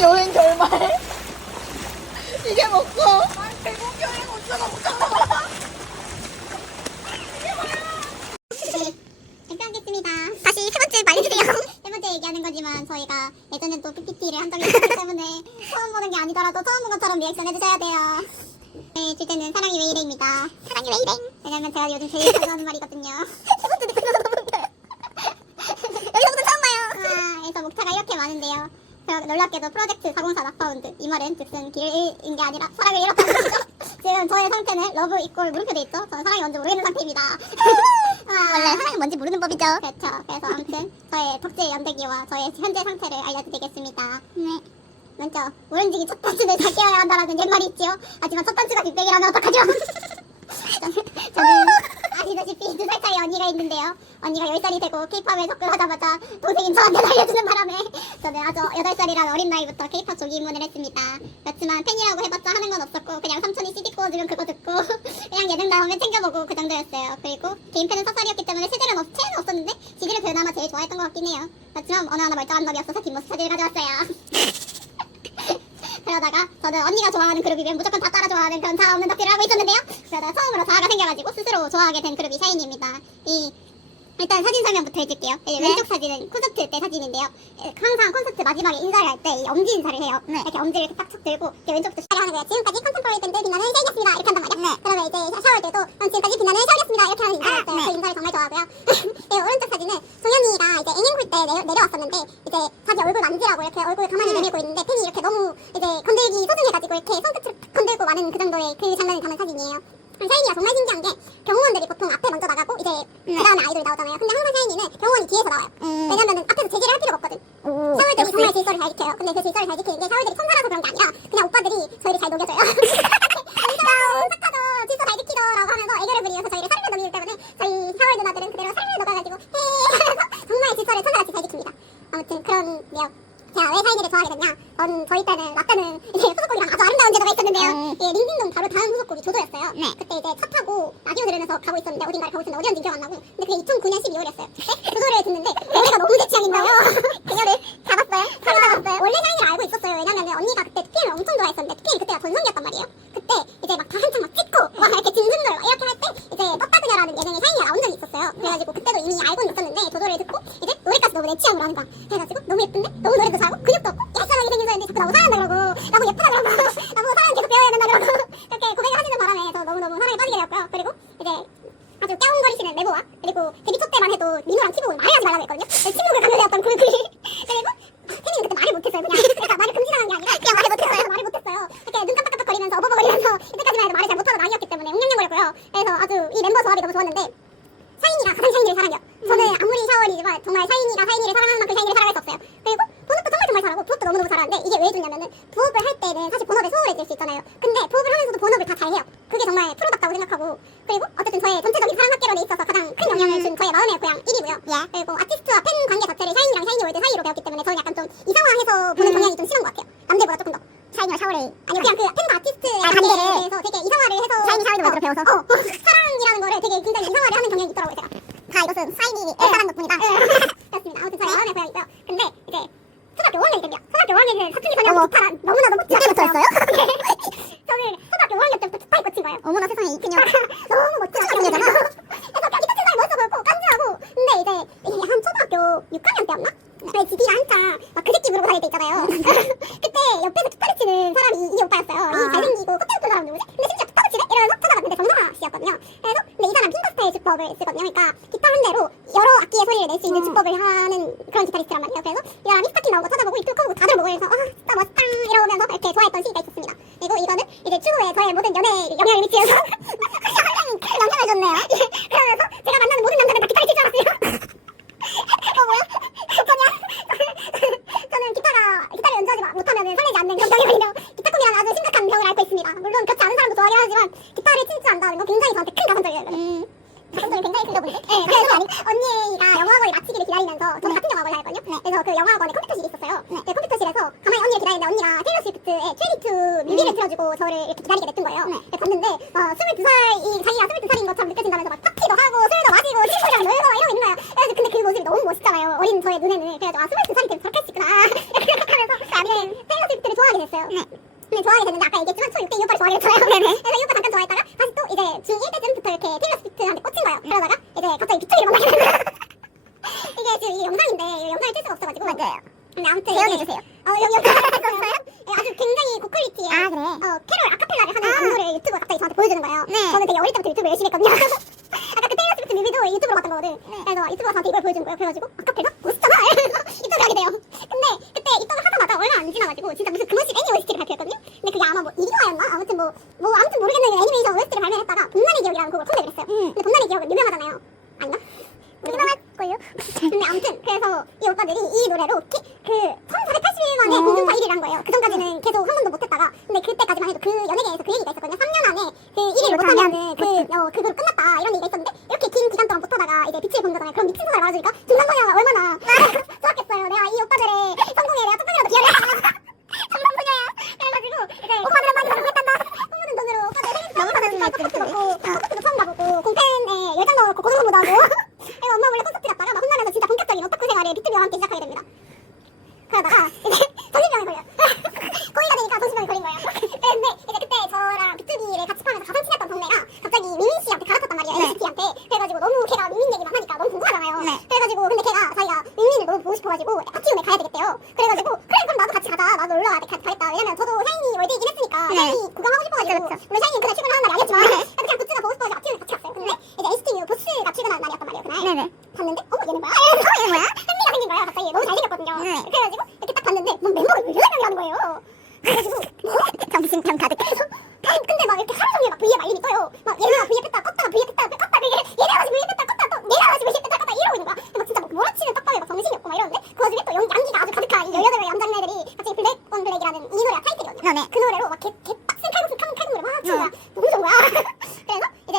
여행 결말. 이게 먹고 태국 여행 5,000원 발표하겠습니다. 다시 세 번째 말해주세요. 세 번째 얘기하는 거지만 저희가 예전에 또 PPT를 한 적이 있기 때문에 처음 보는 게 아니더라도 처음 본 것처럼 리액션 해주셔야 돼요. 네, 주제는 사랑이 왜 이래입니다. 사랑이 왜 이래? 왜냐면 제가 요즘 제일 자주 하는 말이거든요. 세 번째 댓글에서 보는데 여기서부터 처음 봐요. 그래서 목차가 이렇게 많은데요. 놀랍게도 프로젝트 404 낙파운드, 이 말은 즉슨 길을 잃은 게 아니라 사랑을 잃었다는 거죠. 지금 저의 상태는 러브 이꼴 물음표 돼 있죠. 저는 사랑이 뭔지 모르겠는 상태입니다. 원래 사랑이 뭔지 모르는 법이죠. 그렇죠. 그래서 아무튼 저의 덕질 연대기와 저의 현재 상태를 알려드리겠습니다. 네. 먼저 오렌지기 첫 단추를 잘 깨어야 한다라는 옛말이 있지요. 하지만 첫 단추가 빅뱅이라면 어떡하죠? 저는 아시다시피 2살 차이 언니가 있는데요. 언니가 10살이 되고 K-팝에 접근하자마자 동생인 저한테 알려주는 바람에 저는 아주 8살이라는 어린 나이부터 K-팝 조기 입문을 했습니다. 그렇지만 팬이라고 해봤자 하는 건 없었고 그냥 삼촌이 CD 꽂으면 그거 듣고 그냥 예능 나오면 챙겨보고 그 정도였어요. 그리고 개인 팬은 서살이었기 때문에 체제는 없었는데 CD를 그나마 제일 좋아했던 것 같긴 해요. 그렇지만 어느 하나 멀쩡한 놈이 없어서 뒷모습 사진을 가져왔어요. 그러다가 저는 언니가 좋아하는 그룹이면 무조건 다 따라 좋아하는 그런 자아 없는 덕질을 하고 있었는데요. 그러다가 처음으로 자아가 생겨가지고 스스로 좋아하게 된 그룹이 샤이니입니다. 일단 사진 설명부터 해줄게요. 왼쪽 사진은 콘서트 때 사진인데요. 항상 콘서트 마지막에 인사를 할 때 이 엄지 인사를 해요. 이렇게 엄지를 이렇게 딱착 들고 이렇게 왼쪽부터 시작하는 거예요. 지금까지 컨템포러리 밴드 빛나는 샤이니였습니다. 이렇게 한단 말이야. 그러면 이제 샤워할 때도 지금까지 빛나는 샤이니였습니다. 이렇게 하는 인사를 했어요. 그 인사를 정말 좋아하고요. 오른쪽 사진은 송현이가 이제 애닝쿨 때 내려왔었는데 이제 자기 얼굴 만지라고 이렇게 얼굴 가만히 내밀고 있는데 팬이 이렇게 너무 이제 건들기 소중해가지고 이렇게 손끝으로 건들고 많은 그 정도의 그 장면을 담은 사진이에요. 샤이니가 정말 신기한 게 경호원들이 보통 앞에 먼저 나가고 이제 그 다음에 아이돌이 나오잖아요. 근데 항상 샤이니는 경호원이 뒤에서 나와요. 왜냐면은 앞에서 제지를 할 필요가 없거든. 샤월들이 정말 질서를 잘 지켜요. 근데 그 질서를 잘 지키는 게 샤월들이 천사라서 그런 게 아니라 그냥 오빠들이 저희를 잘 녹여줘요. 착하죠. 질서 잘 지키죠라고 하면서 애교를 부리면서 저희를 사랑을 녹이기 때문에 저희 샤월 누나들은 그대로 사랑을 녹아가지고 정말 질서를 천사같이 잘 지킵니다. 아무튼 그런 내용. 제가 왜 샤이니를 좋아하게 됐냐? 저희 때는 라떼는 이제 후속곡이랑 아주 아름다운 제도가 있었는데요. 링딩동 바로 다음 후속곡이 조조였어요. 그때 이제 차 타고 라디오 들으면서 가고 있었는데 어딘가를 가고 있었는데 어디였는지 기억 안 나고 근데 그게 2009년 12월이었어요. 그때 조조를 듣는데 노래가 너무 제 취향인 거예요. 그녀를 잡았어요. 잡았어요. 원래 샤이니를 알고 있었어요. 왜냐면 언니가 그때 2PM을 엄청 좋아했었는데 2PM 그때가 전성기였단 말이에요. 그때 이제 막 다 한창 막 찍고 막 이렇게 진승들 이렇게 할 때 이제 떴다 그녀라는 예능에 샤이니가 나온 적이 있었어요. 그래가지고 그때도 이미 알고는 있었는데 조조를 듣고 이제 노래까지 너무 내 취향으로 하는 거야. 그래가지고 너무 예쁜데? 너무 노래도 잘하고 근육도 없고 얄쌍하게 생긴 사람인데 자꾸 나보고 사랑한다 그러고 나보고 예쁘다 그러고 나보고 사랑 계속 배워야 된다 그러고 그렇게 고백을 하시는 바람에 저 너무너무 사랑에 빠지게 되었고요. 그리고 이제 아주 깨웅거리시는 메모와 그리고 데뷔 초 때만 해도 민호랑 팀목을 말해하지 말라고 했거든요. 침묵을 강요되었던 그 글. 그리고 태민이는 그때 말을 못했어요. 그러니까 말을 금지당한 게 아니라 그냥 말을 못했어요. 이렇게 눈 깜빡깜빡거리면서 어버버거리면서 이때까지만 해도 말을 잘 못하던 아이였기 때문에 웅냥냥거렸고요. 그래서 아주 이 멤버 조합이 너무 좋았는데 샤이니가 가장 샤이니를 사랑해요. 저는 아무리 샤월이지만 정말 샤이니가 샤이니를 사랑하는 만큼 샤이니를 사랑할 수 없어요. 그리고 본업도 정말 잘하고 부업도 너무너무 잘하는데 이게 왜 좋냐면은 부업을 할 때는 사실 본업에 소홀해질 수 있잖아요. 근데 부업을 하면서도 본업을 다 잘해요. 그게 정말 프로답다고 생각하고 그리고 어쨌든 저의 전체적인 사랑 학계론에 있어서 가장 큰 영향을 준 저의 마음의 고향 1위고요. 그리고 아티스트와 팬 관계 자체를 샤이니랑 샤이니월드 사이로 배웠기 때문에 저는 약간 좀 이상화해서 보는 경향이 좀 심한 것 같아요. 남들보다 조금 더. 샤이니와 샤월이 아니요 그냥 그 팬과 아티스트의 관계에 대해서 되게 이상화를 해서 샤이니 샤월드 배워서 사랑이라는 거를 되게 굉장히 이상화를 하는 경향이 있더라고요 제가. 다 이것은 샤이니의 사랑 덕분이다. 그렇습니다. 아무튼 저의 마음의 고향이고요. 근데 이제 초등학교 5학년이 때요. 초등학교 5학년에는 사춘기 전형이 기타를 너무나도 못 치고 있었어요. 저는 초등학교 5학년 때부터 기타에 꽂힌 거예요. 어머나 세상에 이 그녀 너무 멋진 아이잖아. 그래서 기타 치는 사람이 멋있어 보였고 깐지하고 근데 이제 이게 한 초등학교 6학년 때였나? 저희 지디가 한창 막 그 새끼 부르고 다닐 때 있잖아요. 그때 옆에서 기타를 치는 사람이 이 오빠였어요. 이 잘생기고 꽃대 웃던 사람 누구지? 근데 진짜 기타를 치네? 이러면서 찾아봤는데 정선아 씨였거든요. 그래서 근데 이 사람 핑거스타일 주법을 쓰거든요. 그러니까 기타 한 대로 여러 악기의 소리를 낼 수 있는 주법을 하는 그런 기타리스트란 말이에요. 그래서 이 사람이 스타킹 나온 거 찾아보고 유튜브 보고 다들 보고 해서 진짜 멋있다 이러면서 이렇게 좋아했던 시기가 있었습니다. 그리고 이거는 이제 추후에 저의 모든 연애에 영향을 미치면서 영향을 줬네요. 그러면서 제가 만나는 모든 남자는 다 기타를 칠 줄 알았어요. 뭐야? 좋냐? 저는 기타를 연주하지 못하면 설레지 않는 그런 병이 걸려 기타꿈이라는 아주 심각한 병을 앓고 있습니다. 물론 그렇지 않은 사람도 좋아하긴 하지만 기타를 칠 줄 안다는 건 굉장히 저한테 큰 가산점이에요. 가산점이 굉장히 큰가 본데? 네, 그래서 언니가 영어학원을 마치기를 기다리면서 저는 같은 영어학원을 하거든요. 그래서 그 영어학원에 컴퓨터실이 있었어요. 그 컴퓨터실에서 가만히 언니를 기다리는데 언니가 테일러 스위프트의 22 뮤비를 틀어주고 저를 이렇게 기다리게 됐던 거예요. 봤는데 22살이 자기가 22살인 것처럼 느껴진다면서 막 파티도 하고 술도 마시고 친구들이랑 놀고 이러고 있는 거예요. 그래서 근데 그 모습이 너무 멋있잖아요. 어린 저의 눈에는. 그래서 22살이 되면 저렇게 했구나 이렇게 생각하면서 테일러 있었어요. 네. 근데 좋아하게 됐는데 아까 얘기했지만 초 6때 이 오빠를 좋아하게 됐잖아요. 네. 그래서 이 오빠 잠깐 좋아했다가 다시 또 이제 중1 때쯤부터 이렇게 테일러 스위프트한테 꽂힌 거예요. 그러다가 이제 갑자기 빅토리를 만나게 된 거예요. 이게 지금 이게 영상인데 이 영상을 뜰 수가 없어가지고. 맞아요. 근데 아무튼 재현해주세요. 영상을 떴어요. 아주 굉장히 고퀄리티의 아, 그래? 캐롤 아카펠라를 하는 안무를 유튜브가 갑자기 저한테 보여주는 거예요. 네. 저는 되게 어릴 때부터 유튜브 열심히 했거든요. 아까 그 테일러 스위프트 뮤비도 유튜브로 봤던 거거든. 네. 그래서 유튜브가 저한테 이걸 보여준 거예요. 그래가지고 아카펠라? 멋있잖아! 이러면서 유튜브 하게 돼요. 근데 그때 이떡을 하자마자 얼마 안 지나가지고 진짜 무슨 그것이 애니 OST를 발표했거든요. 근데 그게 아마 뭐 1화였나? 아무튼 아무튼 모르겠는데 애니메이션 OST를 발매했다가 봄날의 기억이라는 곡을 컴백을 했어요. 근데 봄날의 기억은 유명하잖아요. 아닌가? 유명할걸요? 근데 아무튼 그래서 이 오빠들이 이 노래로 그 1480일 만에 공중파 1위를 한 거예요. 그 전까지는 계속 한 번도 못했다가 근데 그때까지만 해도 그 연예계에서 그 얘기가 있었거든요. 3년 안에 그 1위를 못하면은 그 그룹 끝났다 이런 얘기가 있었는데 이렇게 긴 기간 동안 못하다가 이제 빛을 본 거잖아요. 그럼 미친 소리 말아주니까 중상소녀가 얼마나 좋았겠어요. 내가 이 오빠들의 성공에 내가 조금이라도 기여를 했다. 중상소녀야. 그래가지고 이제 오빠들은 많이 성공했단다. 뽑는 돈으로 오빠들 너무 잘했네, 콘서트 받고 콘서트도 처음 가보고 공팬에 열장 넣고 고소공부도 하고 그래서 엄마 몰래 콘서트 갔다가 막 혼나면서 진짜 본격적인 오타쿠 생활을 비트비와 함께 시작하게 됩니다. 그러다가 이제 정신병에 걸려요. 고의가 되니까 정신병에 걸린 거예요. 근데 이제 그때 저랑 비트비를 같이 파면서 가장 친했던 동네가 갑자기 미민 씨한테 갈아탔단 말이에요. NCT한테. 그래가지고 너무 걔가 미민 얘기만 하니까 너무 궁금하잖아요. 네. 그래가지고 근데 걔가 자기가 미민을 너무 보고 싶어가지고 아티움에 가야 되겠대요. 그래가지고 그래 그럼 나도 같이 가자. 나도 놀러 가겠다. 왜냐면 저도 샤이니 월드이긴 했으니까 네. 샤이니 구경하고 싶어가지고 그쵸. 물론 샤이니는 그날 출근하는 날이 아니었지만 그냥 굿즈가 보고 싶어서 아티움에 같이 갔어요. 근데 이제 NCT U 보스가 출근하는 날이었단 말이에요. 그날. 네네. 봤는데 얘는 뭐야? 얘는 뭐야? 팬미가 생긴 거야. 갑자기 너무 잘생겼거든요. 네. 그래가지고 이렇게 딱 봤는데 막 멤버가 18명이라는 거예요. 그래가지고 정신병 가득해서. 근데 막 이렇게 하루 종일 막 V에 말림이 떠요. 막 얘네가 V에 뺐다 껐다가 V에 뺐다 껐다 얘네가 다시 V에 뺐다 껐다 또 얘네가 다시 V에 뺐다 껐다 이러고 있는 거야. 막 진짜 막 몰아치는 떡밥에 막 정신이 없고 막 이러는데 그 와중에 또 양기가 아주 가득한 이 18명의 남장네들이 갑자기 블랙 온 블랙이라는 이 노래가 타이틀이거든요. 네. 그 노래로 막 개빡센 칼국수 노래 막 치는 거야. 너무 좋은 거야. 그래서 이제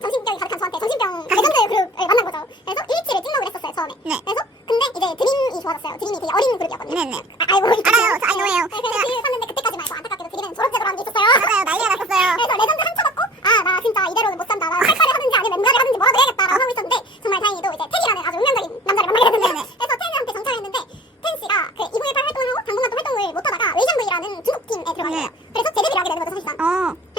정신병이 가득한 저한테 정신병 레전드의 그룹을 만난 거죠. 그래서 1위치를 찍먹을 했었어요 처음에. 네. 그래서 근데 이제 드림이 좋아졌어요. 드림이 되게 어린 그룹이었거든요. 네네. 알고 있죠. 알아요. 저 알고해요. 그래서 드림 샀는데 그때까지만 해도 안타깝게도 드림은 졸업제도라는 게 있었어요. 맞아요. 난리가 났었어요. 그래서 레전드 상처 받고 나 진짜 이대로는 못 산다. 나 칼칼을 하든지 아니면 멤가를 하든지 뭐라도 해야겠다라고 하고 있었는데 정말 다행히도 이제 텐이라는 아주 운명적인 남자를 만나게 됐는데 그래서 텐한테 정착했는데 텐 씨가 그 2018 활동을 하고 당분간 또 활동을 못하다가 웨이샹브이라는 중국 팀에 들어갔어요. 그래서 재데뷔를 하게 되는 거죠 사실상.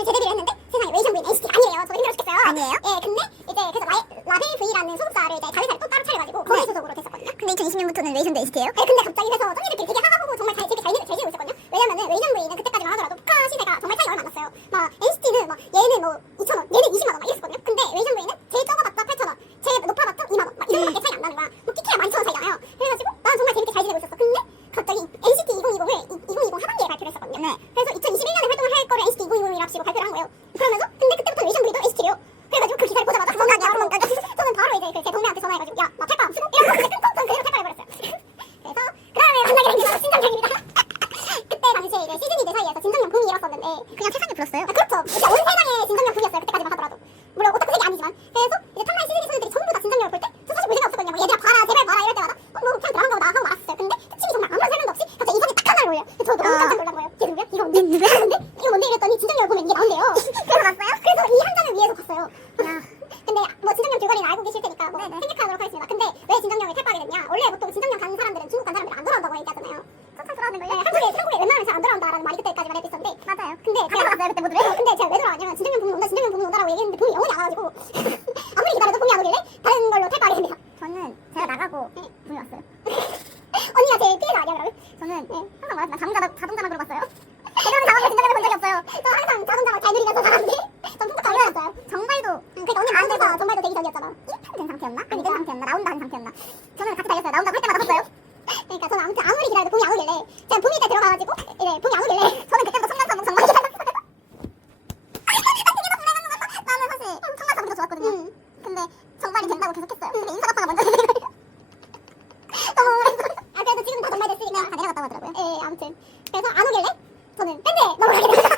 재데뷔를 했는데 세상에 웨이샹브이는 NCT 아니에요. 저도 힘들어 죽겠어요. 아니에요? 예, 근데 이제 그래서 라벨 V라는 소속사를 이제 자회사를 또 따로 차려가지고 거기 소속으로 됐었거든요. 근데 2020년부터는 웨이션도 NCT예요? 네, 근데 갑자기 그래서 쩐이들끼리 되게 하하호호 정말 되게 잘 지내고 있었거든요. 왜냐면은 웨이샹브이는 그때까지만 하더라도 포카 시대가 정말 차이가 얼마 안 났어요. 막 NCT는 막 얘는 뭐 2,000원, 얘는 20만 원 막 이랬었거든요. 근데 웨이샹브이는 제일 적어봤자 8,000원, 제일 높아봤자 2만 원 막 이런 것밖에 차이 안 나는 거야. 뭐 티켓 12,000원 차이잖아요. 그래가지고 난 정말 재밌게 잘 지내고 있었어. 근데 갑자기 NCT 2020을 2020 하반기에 발표를 했었거든요. 네. 그래서 2021년에 활동을 할 거를 NCT 2020이라고 발표를 한 거예요. 그러면서 근데 그때부터 웨이샹브이도 NCT래요. 그래가지고 그 기사를 보자마자 저는 바로 이제 제 동네한테 전화해가지고 야 나 탈거 안 쓰고 이러고 그냥 끊고 전 그대로 탈거해버렸어요. 그래서 그 다음에 만나게 된 게 바로 진정형입니다. 그때 당시에 이제 시즈니들 사이에서 진정형 붐이 일었었는데 그냥 세상에 불었어요? 그렇죠. 진짜 온 세상에 진정형 붐이었어요. 그때까지만 하더라도. 물론 오타쿠 색이 아니지만. 그래서 이제 탐나인 시즈니 소녀들이 전부 다 진정형을 볼 때 저 사실 볼 생각 없었거든요. 막 얘들아 봐라 제발 봐라 이럴 때마다 너 그냥 드라마 보고 나 하고 말았어요. 근데 특징이 정말 아무런 설명도 없이 갑자기 이상이 딱 하나를 올려요. 저 너무 깜짝 놀란 거예요. 이게 누구야? 이거 뭔데? 근데 이거 뭔데 이랬더니 진정형을 보면 이게 나온대요. 그래서 봤어요? 그래서 이 한 장을 위해서 봤어요. 근데 뭐 진정형 줄거리는 알고 계실 테니까 뭐 생략하도록 하겠습니다. 근데 왜 진정형을 탈거하게 됐냐? 원래 보통 진정형 가는 사람들은 중국 간 사람들이 안 돌아온다고 얘기하잖아요. 참 돌아오는 거예요? 한국에 웬만하면 잘 안 돌아온다라는 말이 그때까지만 해도 있었는데 맞아요. 근데 제가 갔어요 그때 모두를. 근데 제가 왜 돌아왔냐면 진정형 붐이 온다 진정형 붐이 온다라고 얘기했는데 붐이 영원히 안 와가지고 아무리 기다려도 붐이 안 오길래 다른 걸로 탈거하게 됩니다. 저는 제가 나가고 분이 왔어요. 언니가 제일 피해자 아니야 그러면? 저는 항상 말하지만 자동자막으로 봤어요. 제대로 자막을 진정해서 본 적이 없어요. 저 항상 자동자막 잘 누리면서 살았는데 전 풍부터 안 올랐어요. 정말도 그러니까 언니 안돼서 정말도 되기 전이었잖아. 입학된 상태였나? 아니 된 상태였나? 나온다 는 상태였나? 저는 같이 달렸어요. 나온다고 할 때마다 봤어요. 그러니까 저는 아무튼 아무리 기다려도 봄이 안 오길래 제가 봄이 때 들어가가지고 이제 봄이 안 오길래 저는 그때부터 청량사복 정말 기다렸어요. 나는 사실 청량사복도 좋았거든요. 근데 정발이 된다고 계속했어요. 근데 인사가파가 먼저 되더라고요. 너무 그래도 지금 다 정말 됐으니까 다 내려갔다고 하더라고요. 예 아무튼 그래서 안 오길래 저는 밴드에 넘어가게 됩니다.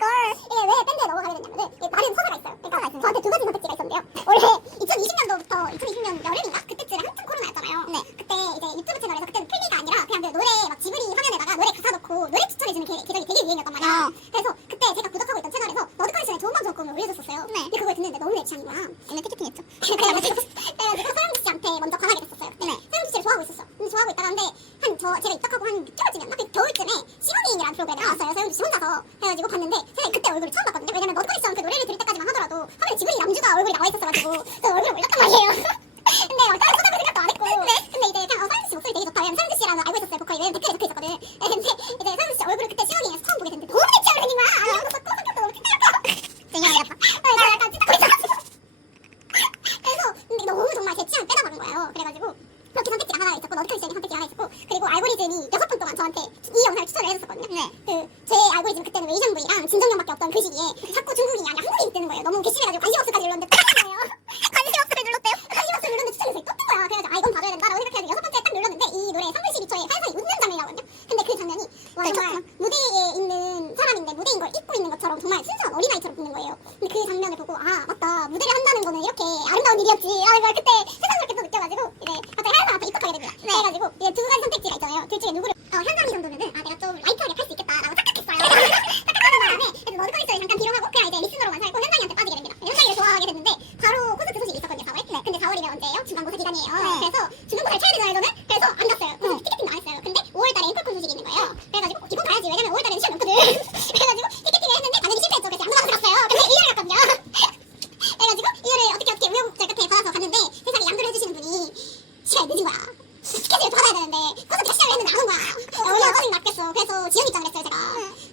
걸. 이게 왜 밴드에 넘어가게 됐냐면은 이게 나름 서사가 있어요. 그러니까 저한테 두 가지 선택지가 있었는데요. 원래 2020년도부터 2020년 여름인가 그때쯤에 한참 코로나였잖아요. 네. 그때 이제 유튜브 채널에서 그때는 플리가 아니라 그냥 그 노래 막 지브리 화면에다가 노래 가사 넣고 노래 추천해주는 계정이 되게 유행이었단 말이야. 그래서 그때 제가 구독하고 있던 채널에서 너드컬리션의 좋은 방송 곡을 올려줬었어요. 네. 근데 그걸 듣는데 너무 내 취향인 거야. 오늘 티켓팅했죠. 그래가지고 소영지 씨한테 먼저 권하게 됐었어요. 그때 네. 소영지 씨를 좋아하고 있었어. 근데 좋아하고 있다가 근데 제가 입학하고 한 6개월쯤이었나? 그 겨울쯤에 시원이인이라는 컬렉션이라는 프로그램에 나왔어요. 서영주 씨 혼자서 해가지고 봤는데 사실 그때 얼굴을 처음 봤거든요. 왜냐면 너드 컬렉션 그 노래를 들을 때까지만 하더라도 화면에 지브리 남주가 얼굴이 나와 있었어가지고 저 얼굴을 몰랐단 말이에요. 근데 막 다른 쳐다볼 생각도 안 했고 근데 이제 그냥 서영주 씨 목소리 되게 좋다. 왜냐면 서영주 씨라는 알고 있었어요. 보컬이. 왜냐면 댓글에 적혀있었거든. 근데 이제 서영주 씨 얼굴을 그때 시어링에서 처음 보게 됐는데 너무 대치하게 생긴 거야. 아무도 썼고 성격도 너무 특별하고 쟁여야 겠다. 나 약간 찐따거리져가지고 그래서 근데 너무 정말 제 취향을 빼다버린 거예요. 그래가지고 그렇게 선택지가 하나 있었고 너드 컬렉션이 선택지가 하나 있었고 그리고 알고리즘이 6번 동안 저한테 이 영상을 추천을 해줬었거든요. 네. 제 알고리즘 그때는 웨이션브이랑 진정영밖에 없던 그 시기에 자꾸 중국인이 아니라 한국인이 뜨는 거예요. 너무 괘씸해가지고 관심없을까지 눌렀는데 딱 뜨는 거예요. 관심없으를 눌렀대요. 관심없을 눌렀는데 추천이 떴던 거야. 그래가지고 아 이건 봐줘야 된다라고 생각해가지고 6번째에 딱 눌렀는데 이 노래 3분 12초에 환상이 웃는 장면이 나거든요. 근데 그 장면이 와 정말 무대에 있는 사람인데 무대인 걸 잊고 있는 것처럼 정말 순수한 어린아이처럼 듣는 거예요. 근데 그 장면을 보고 아 맞다 무대를 한다는 거는 이렇게 아름다운 일이었지 라는 걸 그때 새삼스럽게 또 느껴가지고 이제 갑자기 하얀 사람 앞에 입덕하게 됩니다. 그래가지고 이제 두 가지 선택지가 있잖아요. 둘 중에 누구를 현상이 정도면은 아 내가 좀 라이트하게 팔 수 있겠다라고 착각했어요. 착각하는 바람에 그래서 너드 컬렉션을 잠깐 뒤로 하고 그냥 이제 리스너로만 살고 현상이한테 빠지게 됩니다. 현상이를 좋아하게 됐는데 바로 콘서트 소식이 있었거든요 4월. 근데 4월이면 언제예요? 중간고사 기간이에요. 그래서 중간고사를 쳐야 되잖아요 저는. 그래서 안 갔어요. 티켓팅도 안 했어요. 근데 5월달에 앵콜콘 소식이 있는 거예요. 그래가지고 이건 가야지. 왜냐면 5월달에는 시험이 없거든. 그래가지고 티켓팅을 했는데 당연히 실패했죠. 그래서 양도받아서 갔어요. 근데 2월에 갔거든요. 그래가지고 이거를 어떻게 우여곡절 끝에 받아서 갔는데 세상에 양도를 해주시는 분이 시간이 늦은 거야. 티켓을 받아야 되는데 콘서트 시작을 했는데 안 온 거야. 얼마나 짜증이 났겠어. 그래서 지연 입장을 했어요 제가.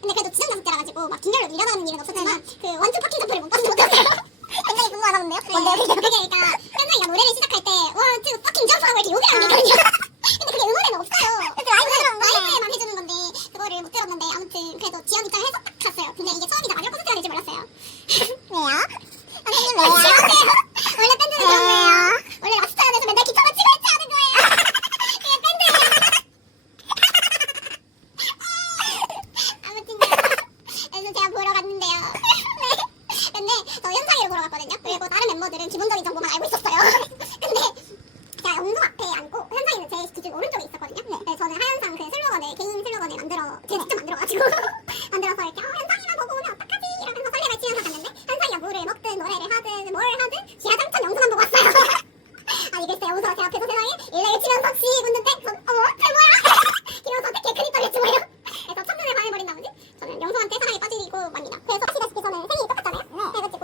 근데 그래도 지연 장습 때라가지고 막 빈혈로 일어나는 일은 없었지만 그 완주 파킹 점프를 못 봤어요. 굉장히 궁금하다 본데요? 뭔데요? 그게 그러니까 현상이가 노래를 시작할 때 원투 파킹 점프라고 이렇게 욕을 하는 게 있거든요. 근데 그게 음원에는 없어요. 라이브에만 해주는 건데 그거를 못 들었는데 아무튼 그래도 지연 입장을 해서 딱 갔어요. 근데 이게 처음이자 마지막 콘서트가 될지 몰랐어요. 왜요? 선생님 왜요? 원래 밴드는 그런거예요. 원래 랍스타에서 맨날 기타만 치고 했지 하는 거예요. 그냥 밴드예요. 아무튼 그래서 제가 보러 갔는데요. 네. 근데 저 현상이를 보러 갔거든요. 그리고 다른 멤버들은 기본적인 정보만 알고 있었어요. 근데 제가 영동 앞에 앉고 현상이는 제 기준 오른쪽에 있었거든요. 네. 저는 하현상 그 슬로건을 개인 슬로건을 제가 직접 만들어가지고 만들어서 이렇게 현상이만 보고 오면 어떡하지 이러면서 설레발 치면서 갔는데 현상이가 물을 먹든 노래를 하든 뭘 하든 지하장천 영상만 보고 왔어요. 아니 글쎄 여기서 제 앞에서 세상에 일레를 치면서 씩 웃는데 저는 어머 쟤 뭐야? 이러면서 어떻게 그리 떨렸지 뭐예요. 그래서 첫눈에 반해버린 나머지 저는 영수한테 사랑에 빠지고 맙니다. 그래서 아시다시피 저는 생일이 똑같잖아요. 그래가지고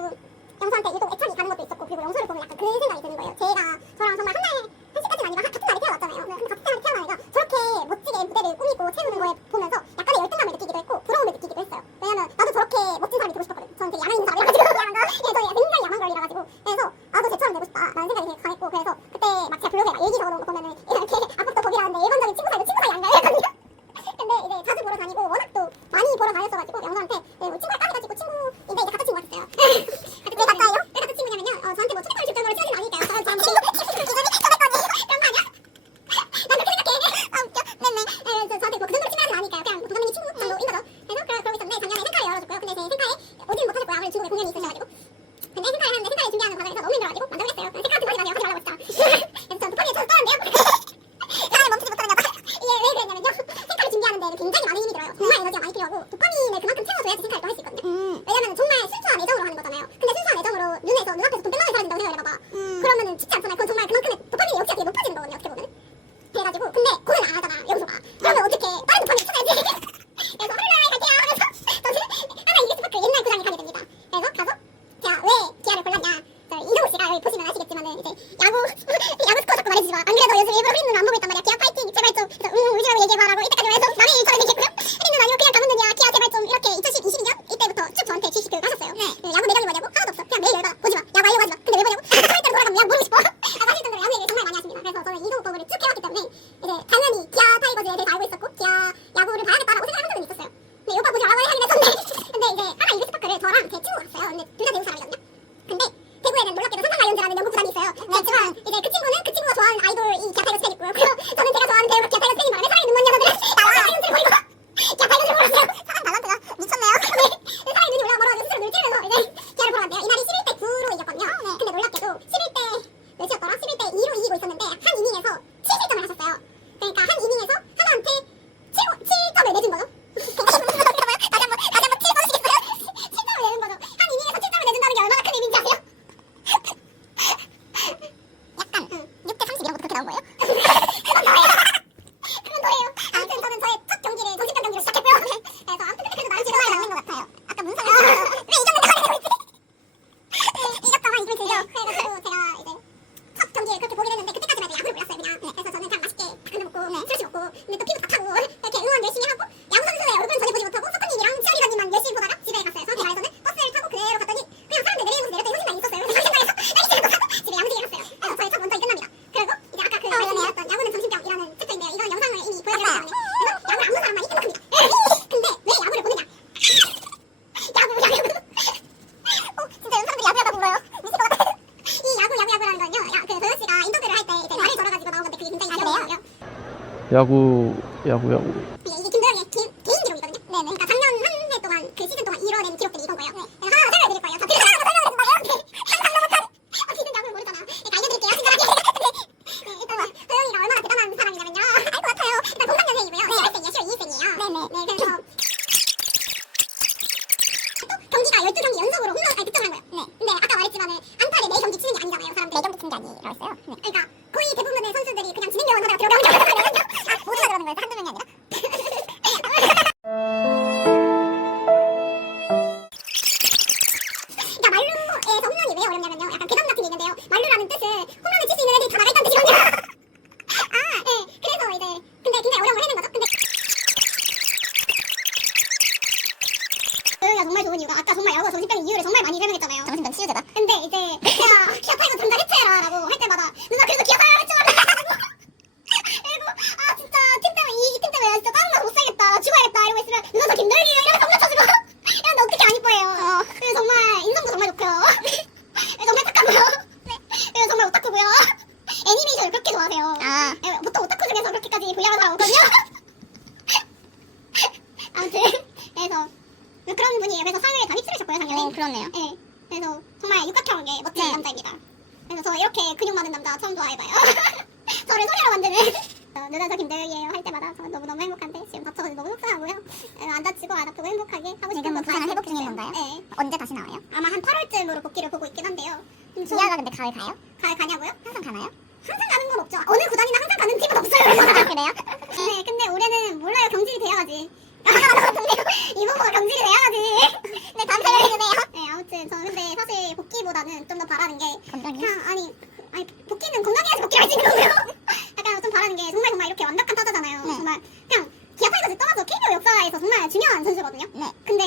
영수한테 유독 애착이 가는 것도 있었고 그리고 영수를 보면 약간 그 생각이 드는 거예요. 제가 저랑 정말 한 시까지는 아니고 같은 날에 태어났잖아요. 근데 같은 날에 태어난 애가 저렇게 멋지게 무대를 꾸미고 채우는 거에 보면서 약간의 열등감을 느끼기도 했고 부러움을 느끼기도 했어요. 왜냐면 나도 저렇게 멋진 사람이 되고 싶었거든. 저는 되게 야망 있는 사람이라가지고 저는 굉장히 야망걸이라가지고 그래서 나도 쟤처럼 되고 싶다라는 생각이 되게 강했고 그래서 그때 막 제가 블로그에 막 일기 적어놓은 거 보면은 이렇게 앞부터 거기라는데 일반적인 친구 사이도 친구 사이 안 가요 했거든요. 근데 이제 자주 보러 다니고 워낙 또 많이 보러 다녔어가지고 영수한테 뭐 친구가 까기가 찍고 친구인데 이제 같은 친구 같았어요. 왜 가까이요? 왜 같은 친구냐면요. 저한테 뭐 초대권을 줄 정도로 친하진 않으니까요. 저는 제 친구 그런 거 아니야? 난 그렇게 생각해. 아 웃겨. 네네. 그래서 저한테 뭐 그 정도로 친하진 않으니까요. 그냥 동갑내기 친구 정도인 거죠. 그래서 그러고 있었는데 작년에 생카를 열어줬고요. 근데 제 생카에 오지는 못하셨고요. 아무래도 중국에 공연이 있으셔가지고. 근데 생카를 하는데 생카를 준비하는 과정에서 너무 힘들어가지고 만들겠어요. 생카 같은 거 하지 마세요. 하지 말라고 진짜. 그래서 전 도파민에 쳐서 떠는데요. 사람이 멈추지 못하는 여자. 이게 왜 그랬냐면요. 생카를 준비하는데 굉장히 많은 힘이 들어요. 정말 에너지가 많이 필요하고 도파민을 그만큼 채워줘야지 생카를 또 할 수 있거든요. 왜냐면 정말 순수한 애정으로 하는 거잖아요. 근데 순수한 애정으로 눈앞에서 돈 100만 원이 사라진다고 생각을 해봐봐. 그러면은 쉽지 않잖아요. 그건 정말 그만큼의 도파민의 역치가 되게 높아지는 거거든요. 어떻게 보면. 그래가지고 근데 공연 안 하잖아 영수가. 그러면 어떻게 다른 도파민 찾아야지. 그래서 하루날 갈게요 하면서 저는 하나 이길 수밖에 옛날 구장에 가게 됩니다. 그래서 가서 제가 왜 기아를 골랐냐. 이동우 씨가 여기 보시면 아시겠지만은 이제 야구 스코어 자꾸 말해주지 마. 안 그래도 요즘 일부러 흐린 눈을 안 보고 있단 말이야. 기아 파이팅 제발 좀. 그래서 울지 말고 얘기해봐라고 이때까지 해서 남의 일처럼 얘기했고요. 흐린 눈 아니면 그냥 가면 되냐. 기아 제발 야구. 이게 김도영의 개인 기록이거든요. 네네. 그러니까 작년 한 해 동안 그 시즌 동안 이뤄낸 기록들이 이건 거예요. 네. 하나 설명해드릴 거예요. 다 들으라고 설명해드린다고요? 항상 너무 어쨌든 야구를 모르잖아. 그러니까 알려드릴게요. 친절하게. 네, 일단 도영이가 얼마나 대단한 사람이냐면요. 알 것 같아요. 일단 03년생이고요. 네. 10월생이에요. 10월 2일생이에요. 네네. 네, 그래서 또 경기가 12경기 연속으로 홈런까지 득점한 거예요. 네. 근데 아까 말했지만은 안타를 4경기 치는 게 아니잖아요. 사람들 4경기 치는 게 아니라고 했어요. 네. 그러니까 거의 대부분의 선수들이 그냥 진행병원 하다가 들어가는 거거든요. 아, 모두가 그러는 거예요. 한두 명이 아니라. 그러니까 말루에서 홈런이 왜 어렵냐면요. 약간 괴담 같은 게 있는데요. 말루라는 뜻은 홈런을 칠 수 있는 애들이 다 나가 있다는 뜻이거든요. 아, 네. 그래서 이제 근데 굉장히 어려운 걸 해낸 거죠. 근데 도영이가 정말 좋은 이유가 아까 정말 야구 정신병 이유를 정말 많이 설명했잖아요. 정신병 치유제다. 근데 이제 기아 타이거 당장 해체해라라고 할 때마다 누나 그래도 기아 타이거 해체 말라. 그리고 아 진짜 팀 때문에 이 팀 때문에 진짜 짜증나서 못 살겠다 죽어야겠다 이러고 있으면 누나 저 김도영이에요 이러면서 홈런 쳐주고 이런데 어떻게 안 이뻐해요. 그리고 정말 인성도 정말 좋고요. 정말 착하고요. 네. 그리고 정말 오타쿠고요. 애니메이션을 그렇게 좋아하세요. 보통 오타쿠 중에서 그렇게까지 불량한 사람 없거든요. 아무튼 그래서 그런 분이에요. 그래서 상을 다 휩쓸으셨고요 작년에. 그렇네요. 네. 그래서 정말 육각형의 멋진 남자입니다. 그래서 저 이렇게 근육 많은 남자 처음 좋아해봐요. 저를 소리로 만드는 누나 저 김도영이에요 할 때마다 저 너무너무 행복한데 지금 다쳐서 너무 속상하고요. 안 다치고 안 아프고 행복하게 하고 싶은 거 부상을 회복 중인 건가요? 네. 언제 다시 나와요? 아마 한 8월쯤으로 복귀를 보고 있긴 한데요. 기아가 근데 가을 가요? 가을 가냐고요? 항상 가나요? 항상 가는 건 없죠. 어느 구단이나 항상 가는 팀은 없어요. 그래요? 네, 근데 올해는 몰라요. 경질이 돼야지. 이모가 경질이 돼야지. 네, 다음 설명해주세요. 네, 아무튼 저 근데 사실 복귀보다는 좀 더 바라는 게 건강이요? 그냥 아니 복귀는 건강해야지 복귀를 할 수 있는 거고요. 약간 좀 바라는 게 정말 이렇게 완벽한 타자잖아요. 네. 정말 그냥 기아 타이거즈 떠나서 KBO 역사에서 정말 중요한 선수거든요. 네. 근데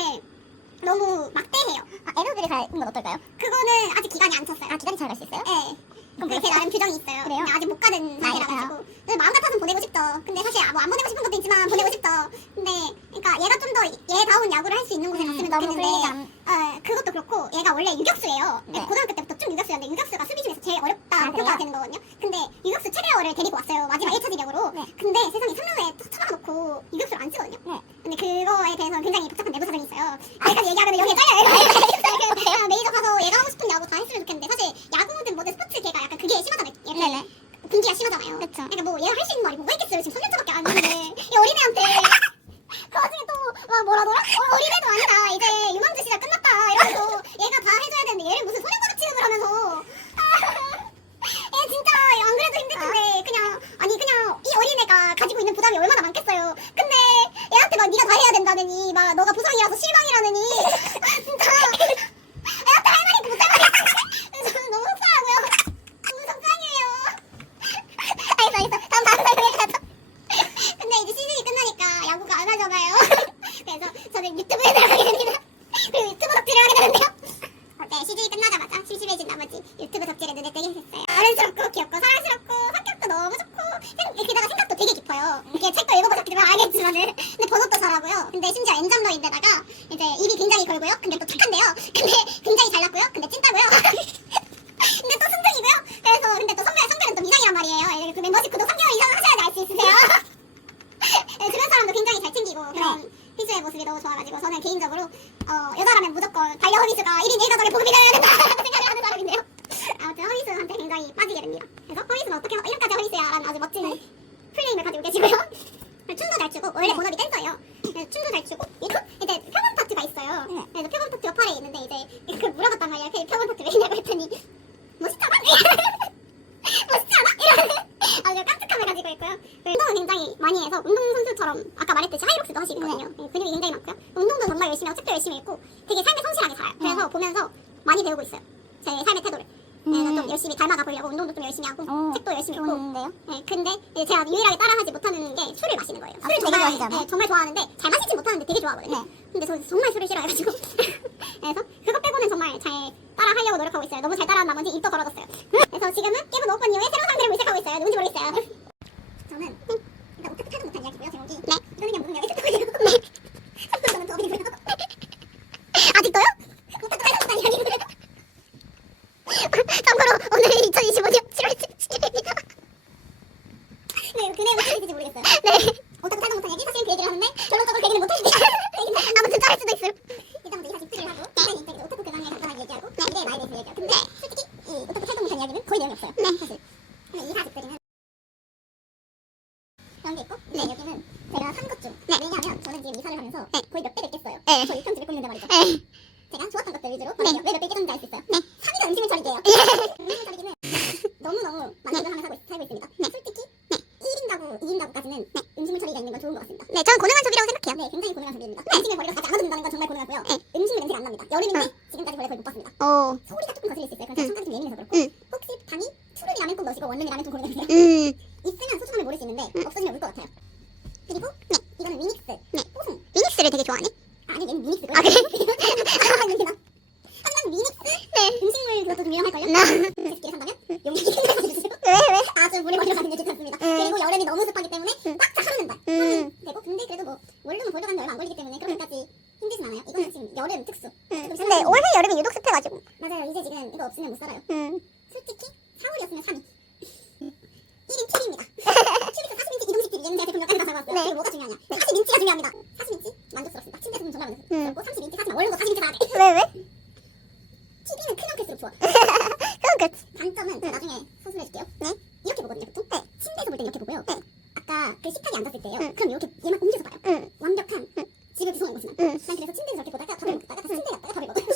너무 막대해요. 에너지를 가는 건 어떨까요? 그거는 아직 기간이 안 찼어요. 기간이 잘 갈 수 있어요? 네. 그럼 그게 제 나름 규정이 있어요. 그래요? 근데 아직 못 가는 상태라가지고 마음 같아서는 보내고 싶죠. 근데 사실 뭐 안 보내고 싶은 것도 있지만 보내고 싶죠. 근데 그러니까 얘가 좀 더 얘다운 야구를 할 수 있는 곳에 갔으면 너무 좋겠는데 끌리지 않... 그것도 그렇고 얘가 원래 유격수예요. 네. 고등학교 때부터 쭉 유격수였는데 유격수가 수비 중에서 제일 어렵다 아, 평가가 그래요? 되는 거거든요. 근데 유격수 최대어를 데리고 왔어요. 마지막 1차 지명으로. 네. 근데 세상에 3루에 툭 쳐박아놓고 유격수를 안 치거든요. 네. 근데 그거에 대해서 굉장히 복잡한 내부 사정이 있어요. 여기까지 얘기하면 여기에 잘려요. 그냥 메이저 가서 얘가 하고 싶은 야구 다 했으면 좋겠는데 사실 야구든 뭐든 스포츠 걔가 약간 그게 심하잖아요. 네네. 분기가 심하잖아요. 그쵸. 그러니까 뭐 얘가 할 수 있는 말이 뭐가 있겠어요. 지금 3년차밖에 안 됐는데 이 어린애한테 그 와중에 또 막 뭐라더라? 어린애도 아니다. 이제 유망주 시절 끝났다. 이러면서 얘가 다 해줘야 되는데 얘를 무슨 소년거ട് 취급을 하면서 얘 진짜 안 그래도 힘들 텐데 그냥 이 어린애가 가지고 있는 부담이 얼마나 많겠어요. 근데 얘한테 막 네가 다 해야 된다느니 막 너가 부상이라서 실망이라느니 진짜 애한테 할 말이 못할 말이야. 저는 너무 속상하고요. 너무 속상해요. 알겠어. 다음 설명해야죠. 근데 이제 시즌이 끝나니까 야구가 안 하잖아요. 그래서 저는 유튜브에 들어가게 됩니다. 그리고 유튜브 덕질을 하게 되는데요. 네, 시즌이 끝나자마자 심심해진 나머지 유튜브 덕질에 눈에 띄게 됐어요. 어른스럽고 귀엽고 사랑스럽고 성격도 너무 좋고 게다가 생각도 되게 깊어요. 이게 책도 읽어보셨기 때문에 알겠지만은 근데 번역도 잘하고요. 근데 심지어 엔잡러인데다가 이제 입이 굉장히 걸고요. 근데 또 착한데요. 근데 굉장히 잘났고요. 근데 찐따고요. 근데 또 순둥이고요. 그래서 근데 또 성별은 또 미상이란 말이에요. 그 멤버십 구독 3개월 이상 하셔야지 알 수 있으세요. 네, 주변 사람도 굉장히 잘 챙기고 그런 희수의 모습이 너무 좋아가지고 저는 개인적으로 여자라면 무조건 반려허미수가 1인 1가족의 복음이 되어야 된다라는 생각을 하는 사람인데요. 아무튼 허미수한테 굉장히 빠지게 됩니다. 그래서 허미수는 어떻게 이름까지 허미수야 라는 아주 멋진 풀네임을 가지고 계시고요. 춤도 잘 추고 원래 본업이 댄서예요. 그래서 춤도 잘 추고 이제 표본 타투가 있어요. 그래서 표본 타투 팔에 있는데 이제 그걸 물어봤단 말이야. 표본 타투 왜 있냐고 했더니 멋있잖아? 멋있지 않아? 이러는 아주 깜찍함을 가지고 있고요. 운동은 굉장히 많이 해서 운동선수처럼 아까 말했듯이 하이록스도 하시거든요. 근육이 굉장히 많고요. 운동도 정말 열심히 하고 책도 열심히 읽고 되게 삶에 성실하게 살아요. 그래서 보면서 많이 배우고 있어요. 제 삶의 태도를. 그래서 좀 열심히 닮아가 보려고 운동도 좀 열심히 하고 책도 열심히 읽고. 좋은데요? 네, 근데 이제 제가 유일하게 따라하지 못하는 게 술을 마시는 거예요. 술을 되게 정말 좋아하시잖아요. 네, 정말 좋아하는데 잘 마시진 못하는데 되게 좋아하거든요. 근데 저 정말 술을 싫어해가지고 그래서 그것 빼고는 정말 잘 따라하려고 노력하고 있어요. 너무 잘 따라한 나머지 입도 걸어졌어요. 그래서 지금은 깨분 오픈 이후에 새로운 상대를 모색하고 있어요. 누군지 모르겠어요. 저는 일단 오타쿠 타도 못한 이야기고요. 제목이 이거는 그냥 무슨 이야기 스토리예요. 저는 더 어리고요. 아직도요? 오타쿠 타도 못한 이야기고요. 참고로 오늘이 2025년 7월 17일입니다. 네, 그네 무슨 뜻인지 모르겠어요. 지금 이사를 하면서 네. 거의 몇 배를 깼어요. 네. 저희 편집을 꽂는데 말이죠. 네. 제가 좋았던 것들 위주로 네. 왜 몇 배 깼는지 알 수 있어요. 네. 3위가 음식물 처리기예요. 음식물 처리기는 너무너무 만족을 하면서 살고 있습니다. 솔직히 1인 가구, 2인 가구까지는 음식물 처리기가 있는 건 좋은 것 같습니다. 네, 저는 고능한 소비라고 생각해요. 네, 굉장히 고능한 소비입니다. 음식물 버리러 가지 않아도 된다는 건 정말 고능하고요. 네. 음식물 냄새가 안 납니다. 여름인데 지금까지 벌레 거의 못 봤습니다. 오. 소리가 조금 거슬릴 수 있어요. 그래서 청각이 좀 예민해서 그렇고 혹시 방이 추루리 라면 꼭 넣으시고 원룸이 라면 좀 고르게 되세요. 있으면 소중함을 모를 수 있는데 없어지면 울 것 같아요. 그리고 이거는 위닉스 뽀송. 미닉스를 되게 좋아하네. 아니 얘는 위닉스. 아, 그래? 하지만 위닉스 음식물 그것도 좀 유용할걸요? 제스키를 산다면 용량이 생겨서 주세요. 왜? 아주 물에 버리러 가는 게 괜찮습니다. 그리고 여름이 너무 습하기 때문에 꽉 하루는 날 되고 근데 그래도 뭐 원룸은 볼드 가는 데 얼마 안 걸리기 때문에 그렇게까지 힘들진 않아요. 이건 지금 여름 특수. 근데 올해 여름에 유독 습해가지고. 맞아요. 이제 지금 이거 없으면 못 살아요. 음. 솔직히 4월이었으면 3위. 1인 팁입니다. 팁에서 40인치 이동식 TV 얘는 제가 제품 몇 가지 다 잡아왔어요. 네. 그리고 뭐가 중요하냐? 40인치가 중요합니다. 40인치 만족스럽습니다. 침대 수준 정말 만족스럽고 30인치 하지만 원룸도 40인치 가야 돼. 왜? TV는 큰 형태일수록 좋아. 그럼 그렇지. 단점은 제가 나중에 서술해줄게요. 네. 이렇게 보거든요 보통. 네. 침대에서 볼 때는 이렇게 보고요. 네. 아까 그 식탁에 앉았을 때요. 응. 그럼 이렇게 얘만 옮겨서 봐요. 응. 완벽한 집을 구성한 것이나 응. 난 그래서 침대에서 저렇게 보다가 밥을 먹다가 다시 침대에 갔다가 밥을 먹어요.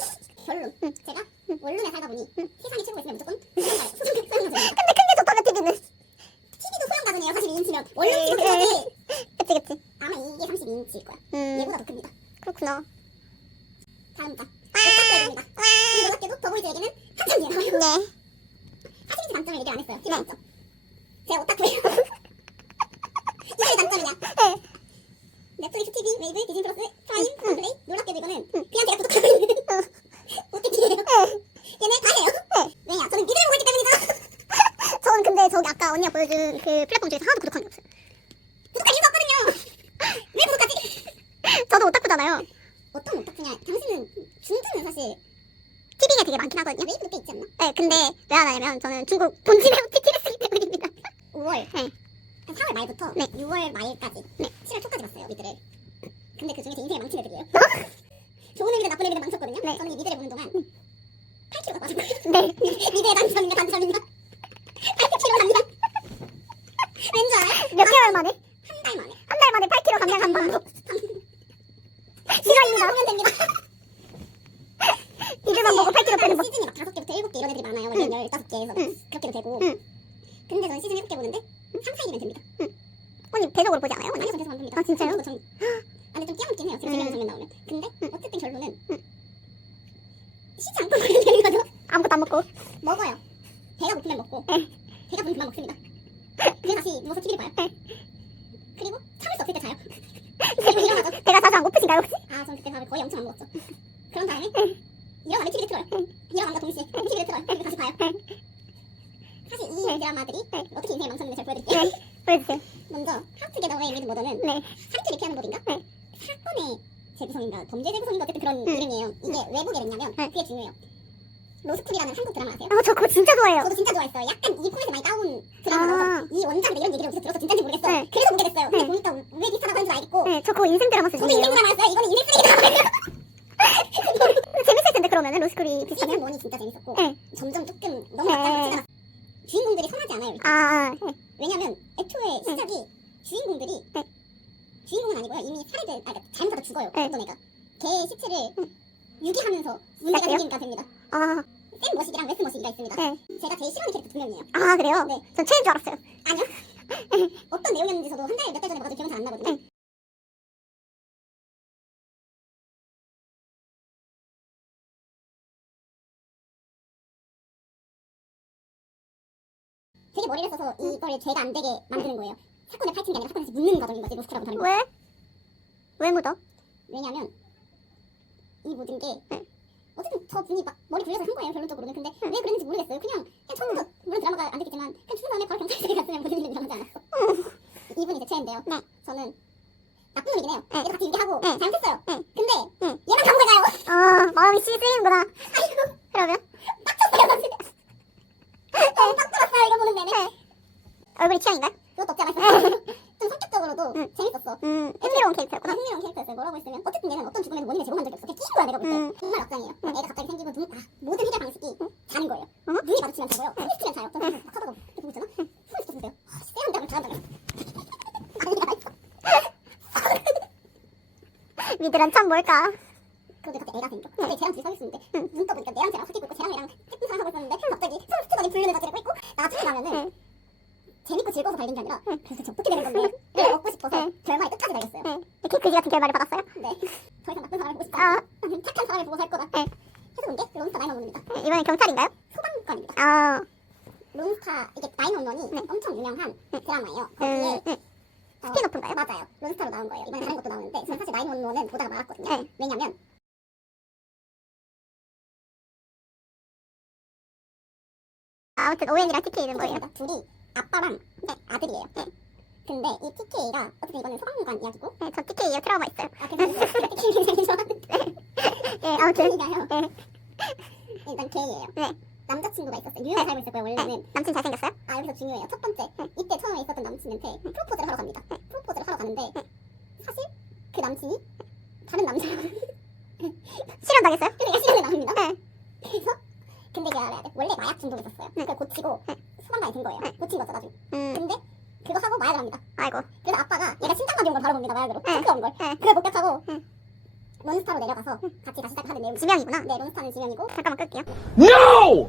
결론. 제가 원룸에 살다 보니 세상이 최고가 있으면 무조건 소형 가전입니다. 근데 큰 게 좋다면 TV는. TV도 소형 가전이에요. 42인치면 원룸 TV도 그거지. 그치. 아마 이게 32인치일 거야. 음. 얘보다 더 큽니다. 그렇구나. 다음 장. 오타쿠입니다. 그리고 놀랍게도 더보이즈에게는 한참 뒤에 나와요. 네. 40인치 단점을 얘기 안 했어요. TV 단점. 제가 오타쿠예요. 이게 단점이냐? 네. 넷플릭스 TV, 웨이브, 디즈니 플러스, 프라임, 플레이. 놀랍게도 이거는 그냥 제가 구독하고 있는 OTT예요. 얘네 다 해요. 왜냐? 저는 미드를 보고 있기 때문이죠. 저는 근데 저기 아까 언니가 보여준 그 플랫폼 중에서 하나도 구독한 게 없어요. 구독할 이유가 없거든요. 왜 구독하지? 저도 오타쿠잖아요. 어떤 오타쿠냐? 당신은 중드는 사실 TV가 되게 많긴 하거든요. 웨이브도 꽤 있지 않나? 네, 근데 왜 안 하냐면 저는 중국 본진의 OTT를 쓰기 때문입니다. 5월. 네. 한 4월 말부터 네. 6월 말까지. 네. 7월 초까지 봤어요, 미드를. 근데 그 중에 제 인생을 망친 애들이에요. 좋은 의미든 나쁜 의미든 망쳤거든요. 네. 저는 이 미드를 보는 동안 8kg가 빠졌고요. 네. 미드의 단점입니다. 8kg 감량. 왠지 알아요? 몇 개월 만에? 한 달 만에. 한 달 만에 8kg 감량한 방법. 실화입니다. 보면 됩니다. 이들만 보고 8kg 빼는 법. 시즌이 막 5개부터 7개 이런 애들이 많아요. 뭐 15개에서 그렇게도 되고. 근데 저는 시즌 7개 보는데 3, 4일이면 됩니다. 언니 배속으로 보지 않아요? 아니요, 저는 안 봅니다. 아, 진짜요? 근데 좀 끼어먹긴 해요. 제가 재밌는 장면 나오면. 근데 어쨌든 결론은 쉬지 않고 보면 되는 거죠. 아무것도 안 먹고. 먹어요. 배가 고프면 먹고 네. 배가 부르면 그만 먹습니다. 그래서 다시 누워서 TV를 봐요. 네. 그리고 참을 수 없을 때 자요. 그리고 일어나죠. 배가 자주 안 고프신가요 혹시? 아, 전 그때 밥을 거의 엄청 안 먹었죠. 그런 다음에 일어나면 TV를 틀어요. 일어남과 동시에 TV를 틀어요. 그리고 다시 봐요. 사실 이 드라마들이 어떻게 인생을 망쳤는지 잘 보여드릴게요. 네. 보여주세요. 먼저 하우투게더의 미드 모더는 네. 사기를 피하는 법인가? 네. 사건의 재구성인가 범죄 재구성인가 어쨌든 그런 이름이에요. 이게 왜 보게 됐냐면 그게 중요해요. 로스쿨이라는 한국 드라마 아세요? 아, 저 그거 진짜 좋아해요. 저도 진짜 좋아했어요. 약간 이 코에서 많이 따온 드라마라서 이 원작인데 이런 얘기를 어디서 들어서 진짜인지 모르겠어. 네. 그래서 보게 됐어요. 근데 네. 보니까 왜 비슷하다고 하는 줄 알겠고 네, 저 그거 인생 드라마 저도 인생 수준이에요. 드라마였어요. 이거는 인생 쓰레기 드라마예요. 재밌을 텐데 그러면은 로스쿨이 시즌 비슷하면. 1이 진짜 재밌었고 네. 점점 조금 너무 네. 낯가고 찌가 주인공들이 선하지 않아요. 네. 왜냐면 애초에 시작이 주인공들이 주인공은 아니고요. 이미 잘못하다 죽어요. 네. 어떤 애가 걔 시체를 유기하면서 문제가 시작해요? 생기니까 됩니다. 아, 샘 머시기랑 웨스 머시기가 있습니다. 네. 제가 제일 싫어하는 캐릭터 두 명이에요. 아 그래요? 네. 전 최인 줄 알았어요. 아니요. 어떤 내용이었는지 저도 한 달 몇 달 전에 봐가지고 기억은 잘 안 나거든요. 네. 되게 머리를 써서 이걸 죄가 안 되게 만드는 거예요. 사건을 파헤치는 게 아니라 사건을 다시 묻는 과정인 거지. 로스쿨하고 다른 거. 왜? 왜 묻어? 왜냐면 이 모든 게 어쨌든 저 분이 막 머리 굴려서 한 거예요. 결론적으로는. 근데 왜 그랬는지 모르겠어요. 그냥 처음부터 물론 드라마가 안 됐겠지만 그냥 죽은 다음에 바로 경찰서에 갔으면 무슨 일이 일어나지 않았어. 이분이 제 최애인데요. 네. 저는 나쁜 놈이긴 해요. 네. 얘도 같이 유기하고 네. 잘못했어요. 네. 근데 네. 얘만 감옥에 가요. 아, 마음이 쓰이는구나. 그러면? 빡쳤어요 사실. 너무 빡 들었어요 이거 보는 내내. 얼굴이 취향인가요? 그것도 없지 않았어요. 좀 성격적으로도 재밌었어. 흥미로운 캐릭터였구나. 흥미로운 캐릭터였어요. 뭐라고 했으면 어쨌든 얘는 어떤 죽음에도 원인을 제공한 적이 없어. 그냥 끼인 거야 내가 볼 때. 정말 억장이에요. 애가 갑자기 생기고 모든 해결 방식이 자는 거예요. 눈이 마주치면 자고요. 숨이 쉬면 자요. 저는 막 하다가 이렇게 보고 있잖아. 숨을 쉬었는데요. 세한다고 잘한다고. 아니야. 미드란 참 뭘까? 그런데 갑자기 애가 생겨. 갑자기 쟤랑 둘이 서 있었는데 눈 떠보니까 얘랑 쟤랑 사귀고 있고 쟤랑 얘랑 예쁜 사람 하고 있었는데 갑자기 손을 스치더니 불륜의 여자를 있고 나중에 가면은 재밌고 즐거워서 달린 게 아니라 그래서 어떻게 되는 건데 이걸 얻고 싶어서 결말이 끝까지 달렸어요. 이렇게 그지 같은 결말을 받았어요? 네. 더 이상 나쁜 사람을 보고 싶지 아. 않아. 나는 착한 사람을 보고 살 거다. 해서 온 게 론스타 911입니다. 이번엔 경찰인가요? 소방관입니다. 아, 론스타 이게 911이 엄청 유명한 드라마예요. 거기에 스피노프인가요? 맞아요. 론스타로 나온 거예요. 이번에 다른 것도 나오는데 저는 사실 911은 보다가 말았거든요. 왜냐면 아무튼 오웬이랑 TK는 뭐예요? 둘이 아빠랑 아들이에요. 근데 이 TK가 어쨌든 이거는 소방관 이야기고 저 TK요. 트라우마 있어요. 그래서 TK 굉장히 좋아하는데 아무튼 TK가요. 일단 게이예요. 남자친구가 있었어요. 유형을 살고 있었고요. 원래는 남친 잘생겼어요? 여기서 중요해요. 첫 번째 이때 처음에 있었던 남친한테 프로포즈를 하러 갑니다. 프로포즈를 하러 가는데 사실 그 남친이 다른 남자랑 실현당했어요? 그러니까 시간에 나옵니다. 그래서 근데 걔 알아야 돼. 원래 마약 중독이 있었어요. 그걸 고치고 소방관이 된 거예요. 고친 거죠 나중에. 근데 그거 하고 마약을 합니다. 아이고. 그래서 아빠가 얘가 심장마비 온 걸 바로 봅니다. 마약으로. 시끄러운 걸. 그걸 목격하고 론스타로 내려가서 같이 다시 시작하는 내용. 지명이구나. 네, 론스타는 지명이고 잠깐만 끌게요. No!